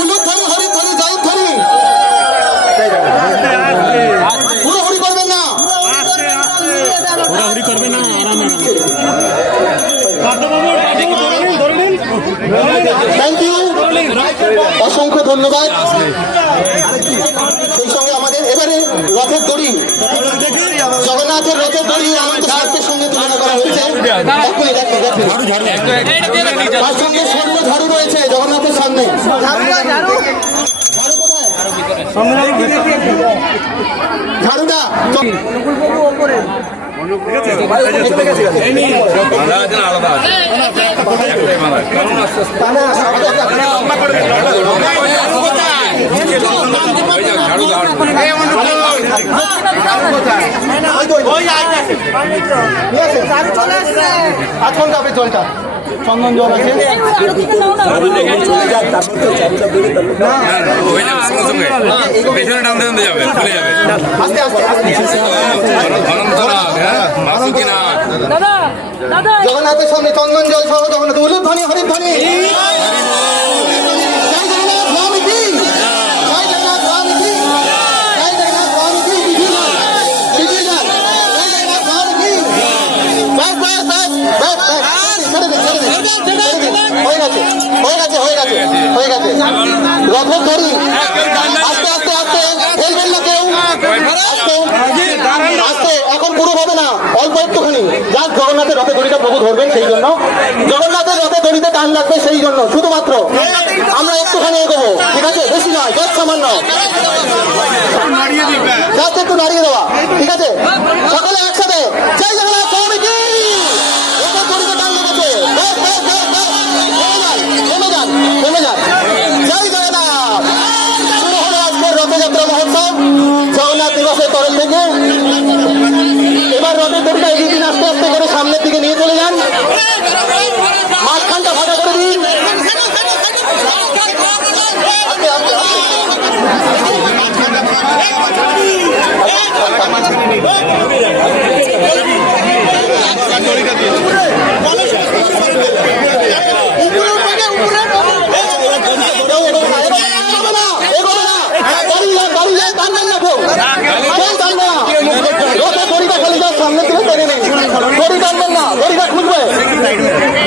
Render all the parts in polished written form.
উলুধ্বনি হরিধ্বনি জয়ধ্বনি হুড়োহুড়ি করবেন না, হুড়াহুড়ি করবেন না, থ্যাংক ইউ, অসংখ্য ধন্যবাদ। সেই সঙ্গে আমাদের এবারে রথের দড়ি, জগন্নাথের রথের দড়ি অনন্ত শাস্ত্রের সঙ্গে তুলনা করা হয়েছে। তার সঙ্গে স্বর্ণ ঝাড়ু রয়েছে জগন্নাথের সামনে। ঝাড়ুটা এখন যাবে জলটা, চন্দন জল আছে, আস্তে আস্তে জগন্নাথের সামনে চন্দন জল সহ জগন্নাথ উলুধ্বনি হরিধ্বনি রথের দড়ি আস্তে আস্তে আস্তে ফেলবেন না কেউ, আস্তে এখন পুরো হবে না, অল্প একটুখানি যাক। জগন্নাথের রথের দড়িটা প্রভু ধরবেন, সেই জন্য জগন্নাথের রথের দড়িতে টান লাগবে, সেই জন্য শুধুমাত্র আমরা একটুখানি এগোবো, ঠিক আছে? বেশি নয়, যত সামান্য জাস্ট একটু নাড়িয়ে দেওয়া, ঠিক আছে? সকলে একসাথে জয় জগন্নাথ স্বামী কি, রথের দড়িতে টান লেগেছে, থেমে যান, থেমে যান। জয় জগন্নাথ, শুরু হলো আজকের রথযাত্রা মহোৎসব জগন্নাথ দিবসের তরফ থেকে। এবার রথের দড়িটা এগিয়ে দিন, আস্তে আস্তে করে সামনের দিকে নিয়ে চলে যান, মাঝখানটা ফাঁকা করে দিন। সামনে থেকে টেনে নেই, দড়ি টানবেন না, দড়িটা খুলবে,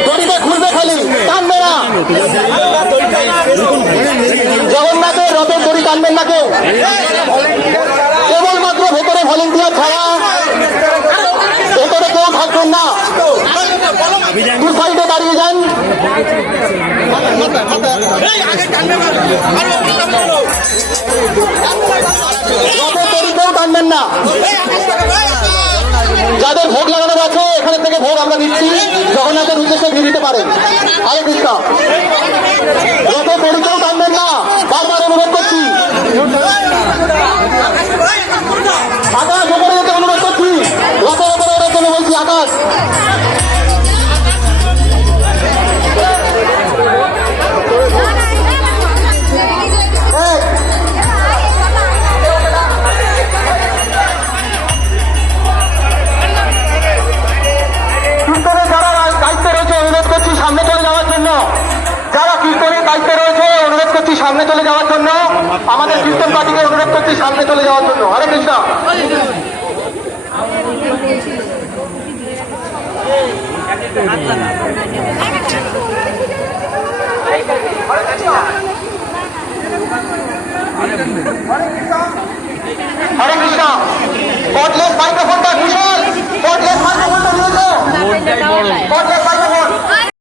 দড়িটা খুলবে খালি, টানবে না। জগন্নাথের রথের দড়ি টানবেন না কেউ, কেবলমাত্র ভেতরে ভলেন্টিয়ার ছাড়া ভেতরে কেউ থাকবেন না, দু সাইডে দাঁড়িয়ে যান। রথের দড়ি কেউ টানবেন না, যাদের ভোগ লাগানো আছে এখানে থেকে ভোগ আমরা দিচ্ছি, জগন্নাথের উদ্দেশ্যে দিয়ে দিতে পারেন। হরে কৃষ্ণ, রথের দড়িতেও টানবেন না, বারবার অনুরোধ করছি। আকাশ উপরে যেতে অনুরোধ করছি, রথের উপরে ওঠার জন্য বলছি আকাশ। সামনে চলে যাওয়ার জন্য, যারা কীর্তনের দায়িত্বে রয়েছে অনুরোধ করছি সামনে চলে যাওয়ার জন্য, আমাদের কীর্তন পার্টিকে অনুরোধ করছি সামনে চলে যাওয়ার জন্য। হরে কৃষ্ণ। হরে কৃষ্ণ। কর্ডলেস মাইক্রোফোনটা ঘুষল, কর্ডলেস মাইক্রোফোনটা নিয়েছে, কর্ডলেস